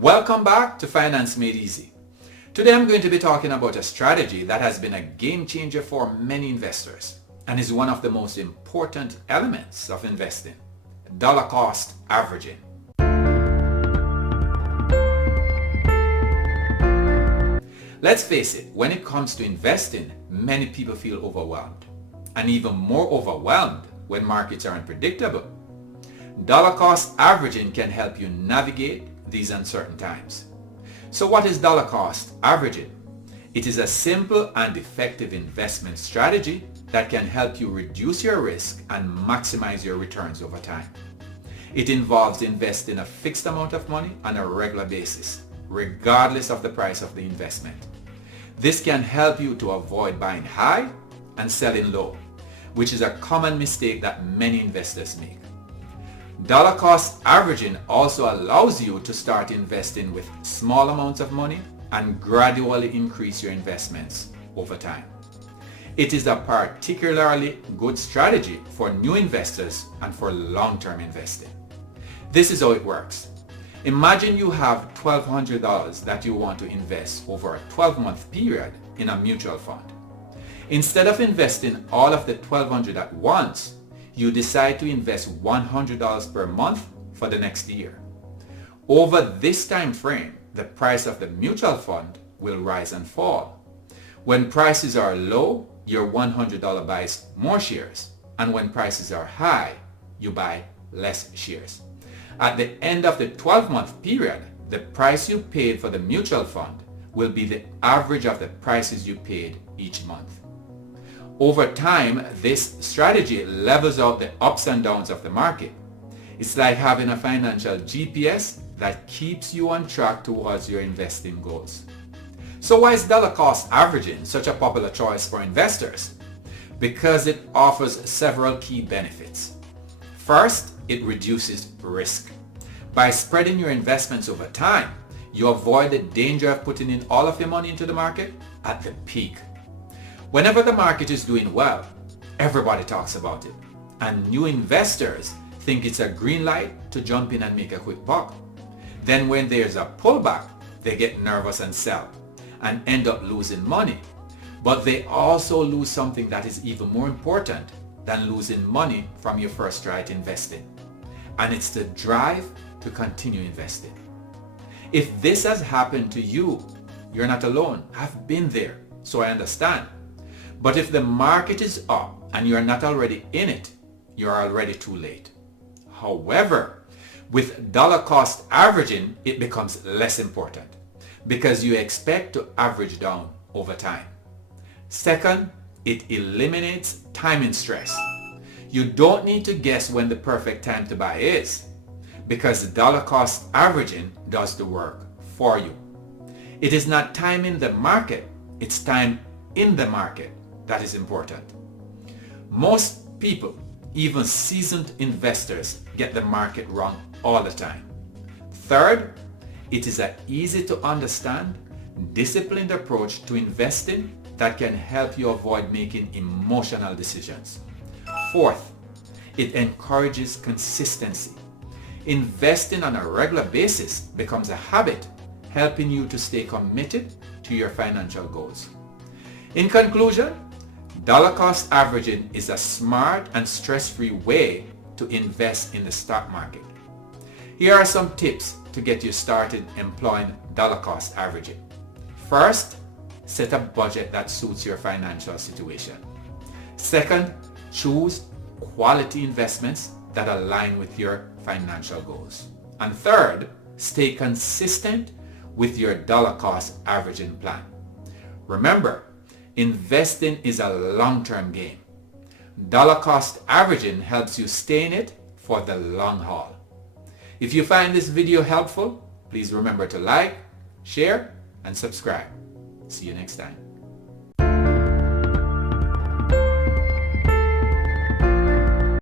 Welcome back to Finance Made Easy. Today I'm going to be talking about a strategy that has been a game changer for many investors and is one of the most important elements of investing: dollar cost averaging. Let's face it, when it comes to investing, many people feel overwhelmed, and even more overwhelmed when markets are unpredictable. Dollar cost averaging can help you navigate these uncertain times. So what is dollar cost averaging? It is a simple and effective investment strategy that can help you reduce your risk and maximize your returns over time. It involves investing a fixed amount of money on a regular basis, regardless of the price of the investment. This can help you to avoid buying high and selling low, which is a common mistake that many investors make. Dollar cost averaging also allows you to start investing with small amounts of money and gradually increase your investments over time. It is a particularly good strategy for new investors and for long-term investing. This is how it works. Imagine you have $1,200 that you want to invest over a 12-month period in a mutual fund. Instead of investing all of the $1,200 at once, you decide to invest $100 per month for the next year. Over this time frame, the price of the mutual fund will rise and fall. When prices are low, your $100 buys more shares, and when prices are high, you buy less shares. At the end of the 12-month period, the price you paid for the mutual fund will be the average of the prices you paid each month. Over time, this strategy levels out the ups and downs of the market. It's like having a financial GPS that keeps you on track towards your investing goals. So why is dollar cost averaging such a popular choice for investors? Because it offers several key benefits. First, it reduces risk. By spreading your investments over time, you avoid the danger of putting in all of your money into the market at the peak. Whenever the market is doing well, everybody talks about it, and new investors think it's a green light to jump in and make a quick buck. Then when there's a pullback, they get nervous and sell and end up losing money. But they also lose something that is even more important than losing money from your first try at investing, and it's the drive to continue investing. If this has happened to you, you're not alone. I've been there, so I understand. But if the market is up and you're not already in it, you're already too late. However, with dollar cost averaging, it becomes less important because you expect to average down over time. Second, it eliminates timing stress. You don't need to guess when the perfect time to buy is because dollar cost averaging does the work for you. It is not time in the market, it's time in the market that is important. Most people, even seasoned investors, get the market wrong all the time. Third, it is an easy to understand, disciplined approach to investing that can help you avoid making emotional decisions. Fourth, it encourages consistency. Investing on a regular basis becomes a habit, helping you to stay committed to your financial goals. In conclusion, dollar cost averaging is a smart and stress-free way to invest in the stock market. Here are some tips to get you started employing dollar cost averaging. First, set a budget that suits your financial situation. Second, choose quality investments that align with your financial goals. And third, stay consistent with your dollar cost averaging plan. Remember, investing is a long-term game. Dollar cost averaging helps you stay in it for the long haul. If you find this video helpful, please remember to like, share, and subscribe. See you next time.